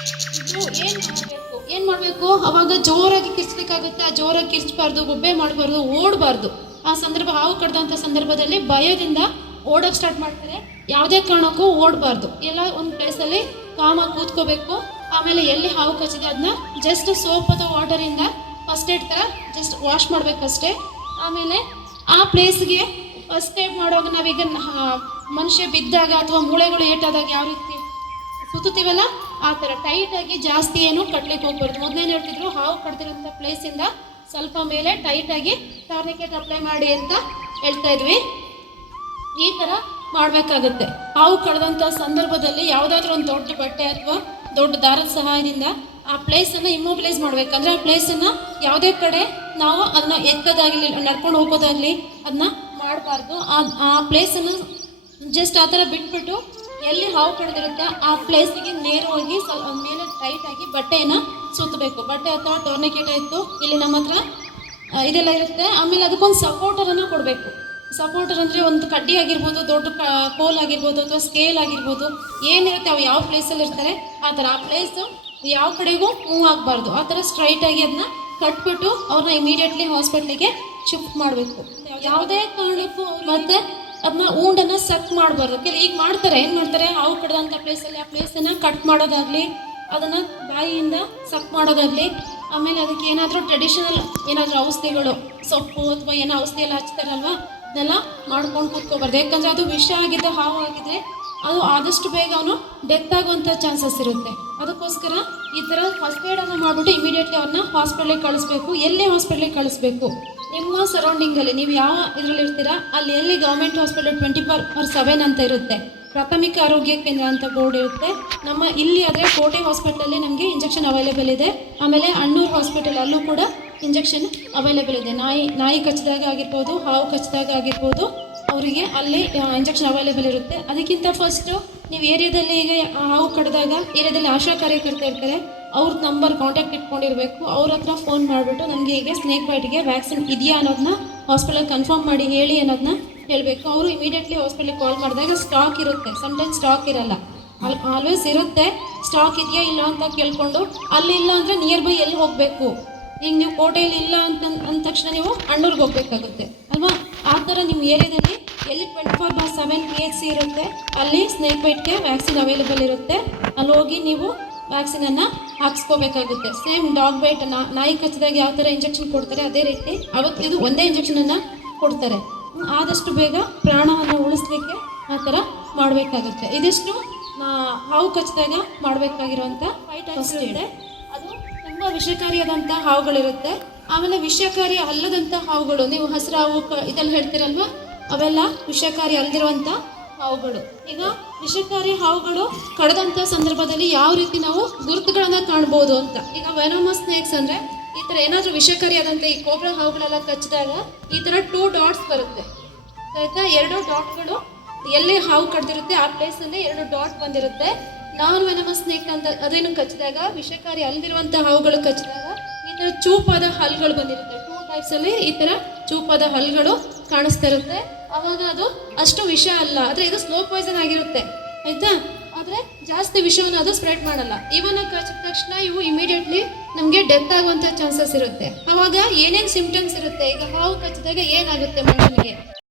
ಇದು ಏನು ಮಾಡಬೇಕು ಅವಾಗ ಜೋರಾಗಿ ಕಿರ್ಚ್ಬೇಕಾಗುತ್ತೆ. ಆ ಜೋರಾಗಿ ಕಿರ್ಚಬಾರ್ದು, ಬೊಬ್ಬೆ ಮಾಡಬಾರ್ದು, ಓಡಬಾರ್ದು. ಆ ಸಂದರ್ಭ ಹಾವು ಕಡ್ದಂಥ ಸಂದರ್ಭದಲ್ಲಿ ಭಯದಿಂದ ಓಡೋಕ್ಕೆ ಸ್ಟಾರ್ಟ್ ಮಾಡ್ತಾರೆ. ಯಾವುದೇ ಕಾರಣಕ್ಕೂ ಓಡಬಾರ್ದು. ಎಲ್ಲ ಒಂದು ಪ್ಲೇಸಲ್ಲಿ ಕಾಮಾಗಿ ಕೂತ್ಕೋಬೇಕು. ಆಮೇಲೆ ಎಲ್ಲಿ ಹಾವು ಕಚ್ಚಿದೆ ಅದನ್ನ ಜಸ್ಟ್ ಸೋಪ್ ಅಥವಾ ವಾಟರಿಂದ ಫಸ್ಟ್ ಏಡ್ ಥರ ಜಸ್ಟ್ ವಾಶ್ ಮಾಡಬೇಕಷ್ಟೇ. ಆಮೇಲೆ ಆ ಪ್ಲೇಸ್ಗೆ ಫಸ್ಟ್ ಏಡ್ ಮಾಡುವಾಗ ನಾವೀಗ ಮನುಷ್ಯ ಬಿದ್ದಾಗ ಅಥವಾ ಮೂಳೆಗಳು ಏಟಾದಾಗ ಯಾವ ರೀತಿ ಸುತ್ತೀವಲ್ಲ ಆ ಥರ ಟೈಟಾಗಿ ಜಾಸ್ತಿ ಏನು ಕಟ್ಲಿಕ್ಕೆ ಹೋಗ್ಬಾರ್ದು. ಮೊದಲೇನು ಹೇಳ್ತಿದ್ರು, ಹಾವು ಕಡ್ದಿರೋಂಥ ಪ್ಲೇಸಿಂದ ಸ್ವಲ್ಪ ಮೇಲೆ ಟೈಟಾಗಿ ಟಾರ್ನಿಕೆಟ್ ಅಪ್ಲೈ ಮಾಡಿ ಅಂತ ಹೇಳ್ತಾ ಇದ್ವಿ. ಈ ಥರ ಮಾಡಬೇಕಾಗುತ್ತೆ. ಹಾವು ಕಡ್ದಂಥ ಸಂದರ್ಭದಲ್ಲಿ ಯಾವುದಾದ್ರೂ ಒಂದು ದೊಡ್ಡ ಬಟ್ಟೆ ಅಥವಾ ದೊಡ್ಡ ದಾರದ ಸಹಾಯದಿಂದ ಆ ಪ್ಲೇಸನ್ನು ಇಮ್ಮೊಬಿಲೈಸ್ ಮಾಡಬೇಕಂದ್ರೆ ಆ ಪ್ಲೇಸನ್ನು ಯಾವುದೇ ಕಡೆ ನಾವು ಅದನ್ನ ಎತ್ತದಾಗಲಿ ನಡ್ಕೊಂಡು ಹೋಗೋದಾಗಲಿ ಅದನ್ನ ಮಾಡಬಾರ್ದು. ಆ ಪ್ಲೇಸನ್ನು ಜಸ್ಟ್ ಆ ಥರ ಬಿಟ್ಬಿಟ್ಟು ಎಲ್ಲಿ ಹಾವು ಕಡ್ದಿರುತ್ತೆ ಆ ಪ್ಲೇಸಿಗೆ ನೇರವಾಗಿ ಮೇಲೆ ಟೈಟಾಗಿ ಬಟ್ಟೆಯನ್ನು ಸುತ್ತಬೇಕು. ಬಟ್ಟೆ ಅಥವಾ ಟೋರ್ನಿಕೆಟ್ ಇತ್ತು ಇಲ್ಲಿ ನಮ್ಮ ಹತ್ರ ಇದೆಲ್ಲ ಇರುತ್ತೆ. ಆಮೇಲೆ ಅದಕ್ಕೊಂದು ಸಪೋರ್ಟರನ್ನು ಕೊಡಬೇಕು. ಸಪೋರ್ಟರ್ ಅಂದರೆ ಒಂದು ಕಡ್ಡಿ ಆಗಿರ್ಬೋದು, ದೊಡ್ಡ ಕೋಲ್ ಆಗಿರ್ಬೋದು ಅಥವಾ ಸ್ಕೇಲ್ ಆಗಿರ್ಬೋದು, ಏನಿರುತ್ತೆ ಅವು ಯಾವ ಪ್ಲೇಸಲ್ಲಿ ಇರ್ತಾರೆ ಆ ಥರ. ಆ ಪ್ಲೇಸು ಯಾವ ಕಡೆಗೂ ಮೂವ್ ಆಗಬಾರ್ದು. ಆ ಥರ ಸ್ಟ್ರೈಟಾಗಿ ಅದನ್ನ ಕಟ್ಬಿಟ್ಟು ಅವ್ರನ್ನ ಇಮಿಡಿಯೇಟ್ಲಿ ಹಾಸ್ಪಿಟ್ಲಿಗೆ ಶಿಫ್ಟ್ ಮಾಡಬೇಕು. ಯಾವುದೇ ಕಾರಣಕ್ಕೂ ಮತ್ತು ಅದನ್ನ ಊಂಡನ್ನು ಸಕ್ ಮಾಡಬಾರ್ದು. ಈಗ ಮಾಡ್ತಾರೆ, ಏನು ಮಾಡ್ತಾರೆ, ಹಾವು ಕಡ್ದಂಥ ಪ್ಲೇಸಲ್ಲಿ ಆ ಪ್ಲೇಸನ್ನು ಕಟ್ ಮಾಡೋದಾಗಲಿ, ಅದನ್ನು ಬಾಯಿಯಿಂದ ಸಕ್ ಮಾಡೋದಾಗಲಿ, ಆಮೇಲೆ ಅದಕ್ಕೆ ಏನಾದರೂ ಟ್ರೆಡಿಷನಲ್ ಏನಾದರೂ ಔಷಧಿಗಳು ಸೊಪ್ಪು ಅಥವಾ ಏನೋ ಔಷಧಿ ಎಲ್ಲ ಹಚ್ತಾರಲ್ವ ಅದನ್ನೆಲ್ಲ ಮಾಡ್ಕೊಂಡು ಕೂತ್ಕೋಬಾರ್ದು. ಯಾಕಂದರೆ ಅದು ವಿಷ ಆಗಿದ್ದ ಹಾವು ಆಗಿದ್ರೆ ಅದು ಆದಷ್ಟು ಬೇಗ ಅವನು ಡೆತ್ ಆಗುವಂಥ ಚಾನ್ಸಸ್ ಇರುತ್ತೆ. ಅದಕ್ಕೋಸ್ಕರ ಈ ಥರ ಫಸ್ಟ್ ಏಡನ್ನು ಮಾಡಿಬಿಟ್ಟು ಇಮಿಡಿಯೇಟ್ಲಿ ಅವ್ರನ್ನ ಹಾಸ್ಪಿಟ್ಲಿಗೆ ಕಳಿಸ್ಬೇಕು. ಎಲ್ಲಿ ಹಾಸ್ಪಿಟ್ಲಿಗೆ ಕಳಿಸ್ಬೇಕು, ನಿಮ್ಮ ಸರೌಂಡಿಂಗಲ್ಲಿ ನೀವು ಯಾವ ಇದರಲ್ಲಿ ಇರ್ತೀರಾ ಅಲ್ಲಿ ಎಲ್ಲಿ ಗೌರ್ಮೆಂಟ್ ಹಾಸ್ಪಿಟಲ್ 24/7 ಅಂತ ಇರುತ್ತೆ. ಪ್ರಾಥಮಿಕ ಆರೋಗ್ಯ ಕೇಂದ್ರ ಅಂತ ಬೋರ್ಡ್ ಇರುತ್ತೆ. ನಮ್ಮ ಇಲ್ಲಿ ಆದರೆ ಕೋಟೆ ಹಾಸ್ಪಿಟಲಲ್ಲಿ ನಮಗೆ ಇಂಜೆಕ್ಷನ್ ಅವೈಲೇಬಲ್ ಇದೆ. ಆಮೇಲೆ ಅಣ್ಣೂರು ಹಾಸ್ಪಿಟಲ್ ಅಲ್ಲೂ ಕೂಡ ಇಂಜೆಕ್ಷನ್ ಅವೈಲೇಬಲ್ ಇದೆ. ನಾಯಿ ಕಚ್ಚಿದಾಗ ಆಗಿರ್ಬೋದು, ಹಾವು ಕಚ್ಚಿದಾಗ ಆಗಿರ್ಬೋದು, ಅವರಿಗೆ ಅಲ್ಲಿ ಇಂಜೆಕ್ಷನ್ ಅವೈಲೇಬಲ್ ಇರುತ್ತೆ. ಅದಕ್ಕಿಂತ ಫಸ್ಟು ನೀವು ಏರಿಯಾದಲ್ಲಿ ಈಗ ಹಾವು ಕಡ್ದಾಗ ಏರಿಯಾದಲ್ಲಿ ಆಶಾ ಕಾರ್ಯಕರ್ತ ಇರ್ತಾರೆ, ಅವ್ರ ನಂಬರ್ ಕಾಂಟ್ಯಾಕ್ಟ್ ಇಟ್ಕೊಂಡಿರಬೇಕು. ಅವ್ರ ಹತ್ರ ಫೋನ್ ಮಾಡಿಬಿಟ್ಟು ನನಗೆ ಈಗ ಸ್ನೇಕ್ ಬೈಟ್ಗೆ ವ್ಯಾಕ್ಸಿನ್ ಇದೆಯಾ ಅನ್ನೋದನ್ನ ಹಾಸ್ಪಿಟಲ್ ಕನ್ಫರ್ಮ್ ಮಾಡಿ ಹೇಳಿ ಅನ್ನೋದನ್ನ ಹೇಳಬೇಕು. ಅವರು ಇಮಿಡಿಯೇಟ್ಲಿ ಹಾಸ್ಪಿಟ್ಲಿಗೆ ಕಾಲ್ ಮಾಡಿದಾಗ ಸ್ಟಾಕ್ ಇರುತ್ತೆ, ಸಮ್ಟೈಮ್ಸ್ ಸ್ಟಾಕ್ ಇರಲ್ಲ, ಆಲ್ವೇಸ್ ಇರುತ್ತೆ. ಸ್ಟಾಕ್ ಇದೆಯಾ ಇಲ್ಲ ಅಂತ ಕೇಳಿಕೊಂಡು ಅಲ್ಲಿಲ್ಲ ಅಂದರೆ ನಿಯರ್ ಬೈ ಎಲ್ಲಿ ಹೋಗಬೇಕು. ಈಗ ನೀವು ಕೋಟೆಯಲ್ಲಿ ಇಲ್ಲ ಅಂದ ತಕ್ಷಣ ನೀವು ಅಣ್ಣೂರ್ಗೆ ಹೋಗಬೇಕಾಗುತ್ತೆ ಅಲ್ವಾ. ಆ ಥರ ನಿಮ್ಮ ಏರಿಯಾದಲ್ಲಿ ಎಲ್ಲಿ 24/7 PHC ಇರುತ್ತೆ ಅಲ್ಲಿ ಸ್ನೇಕ್ ಬೈಟ್ಗೆ ವ್ಯಾಕ್ಸಿನ್ ಅವೈಲೇಬಲ್ ಇರುತ್ತೆ. ಅಲ್ಲಿ ಹೋಗಿ ನೀವು ವ್ಯಾಕ್ಸಿನನ್ನು ಹಾಕ್ಸ್ಕೋಬೇಕಾಗುತ್ತೆ. ಸೇಮ್ ಡಾಗ್ ಬೈಟ್ ನಾಯಿ ಕಚ್ಚಿದಾಗ ಯಾವ ಥರ ಇಂಜೆಕ್ಷನ್ ಕೊಡ್ತಾರೆ ಅದೇ ರೀತಿ ಅವತ್ತು ಇದು ಒಂದೇ ಇಂಜೆಕ್ಷನನ್ನು ಕೊಡ್ತಾರೆ. ಆದಷ್ಟು ಬೇಗ ಪ್ರಾಣವನ್ನು ಉಳಿಸ್ಲಿಕ್ಕೆ ಆ ಥರ ಮಾಡಬೇಕಾಗುತ್ತೆ. ಇದಿಷ್ಟು ಹಾವು ಕಚ್ಚಿದಾಗ ಮಾಡಬೇಕಾಗಿರುವಂಥ ಫಸ್ಟ್ ಏಡ್. ಅದು ತುಂಬ ವಿಷಕಾರಿಯಾದಂಥ ಹಾವುಗಳಿರುತ್ತೆ. ಆಮೇಲೆ ವಿಷಕಾರಿ ಅಲ್ಲದಂಥ ಹಾವುಗಳು, ನೀವು ಹಸಿರು ಹಾವು ಇದೆಲ್ಲ ಹೇಳ್ತೀರಲ್ವ, ಅವೆಲ್ಲ ವಿಷಕಾರಿ ಅಲ್ಲದಿರುವಂಥ ಹಾವುಗಳು. ಈಗ ವಿಷಕಾರಿ ಹಾವುಗಳು ಕಡ್ದಂಥ ಸಂದರ್ಭದಲ್ಲಿ ಯಾವ ರೀತಿ ನಾವು ಗುರುತುಗಳನ್ನು ಕಾಣ್ಬೋದು ಅಂತ. ಈಗ ವೆನಮಸ್ ಸ್ನೇಕ್ಸ್ ಅಂದರೆ ಈ ಥರ ಏನಾದರೂ ವಿಷಕಾರಿಯಾದಂಥ ಈ ಕೋಬ್ರಾ ಹಾವುಗಳೆಲ್ಲ ಕಚ್ಚಿದಾಗ ಈ ಥರ 2 ಡಾಟ್ಸ್ ಬರುತ್ತೆ ಆಯಿತಾ. 2 ಡಾಟ್ಗಳು ಎಲ್ಲಿ ಹಾವು ಕಡ್ದಿರುತ್ತೆ ಆ ಪ್ಲೇಸಲ್ಲಿ 2 ಡಾಟ್ ಬಂದಿರುತ್ತೆ. ನಾನ್ ವೆನಮಸ್ ಸ್ನೇಕ್ ಅಂತ ಅದೇನು ಕಚ್ಚಿದಾಗ ವಿಷಕಾರಿ ಅಲ್ಲದಿರುವಂಥ ಹಾವುಗಳು ಕಚ್ಚಿದಾಗ ಈ ಥರ ಚೂಪಾದ ಹಲ್ಗಳು ಬಂದಿರುತ್ತೆ. 2 ಟೈಪ್ಸಲ್ಲಿ ಈ ಥರ ಚೂಪಾದ ಹಲ್ಗಳು ಕಾಣಿಸ್ತಾ ಇರುತ್ತೆ. ಆವಾಗ ಅದು ಅಷ್ಟು ವಿಷ ಅಲ್ಲ, ಆದರೆ ಇದು ಸ್ಲೋ ಪಾಯ್ಸನ್ ಆಗಿರುತ್ತೆ ಆಯಿತಾ. ಆದರೆ ಜಾಸ್ತಿ ವಿಷವನ್ನು ಅದು ಸ್ಪ್ರೆಡ್ ಮಾಡಲ್ಲ. ಇವನ್ನ ಕಚ್ಚಿದ ತಕ್ಷಣ ಇವು ಇಮಿಡಿಯೇಟ್ಲಿ ನಮಗೆ ಡೆತ್ ಆಗುವಂಥ ಚಾನ್ಸಸ್ ಇರುತ್ತೆ. ಆವಾಗ ಏನೇನು ಸಿಂಪ್ಟಮ್ಸ್ ಇರುತ್ತೆ, ಈಗ ಹಾವು ಕಚ್ಚಿದಾಗ ಏನಾಗುತ್ತೆ ಮನುಷ್ಯನಿಗೆ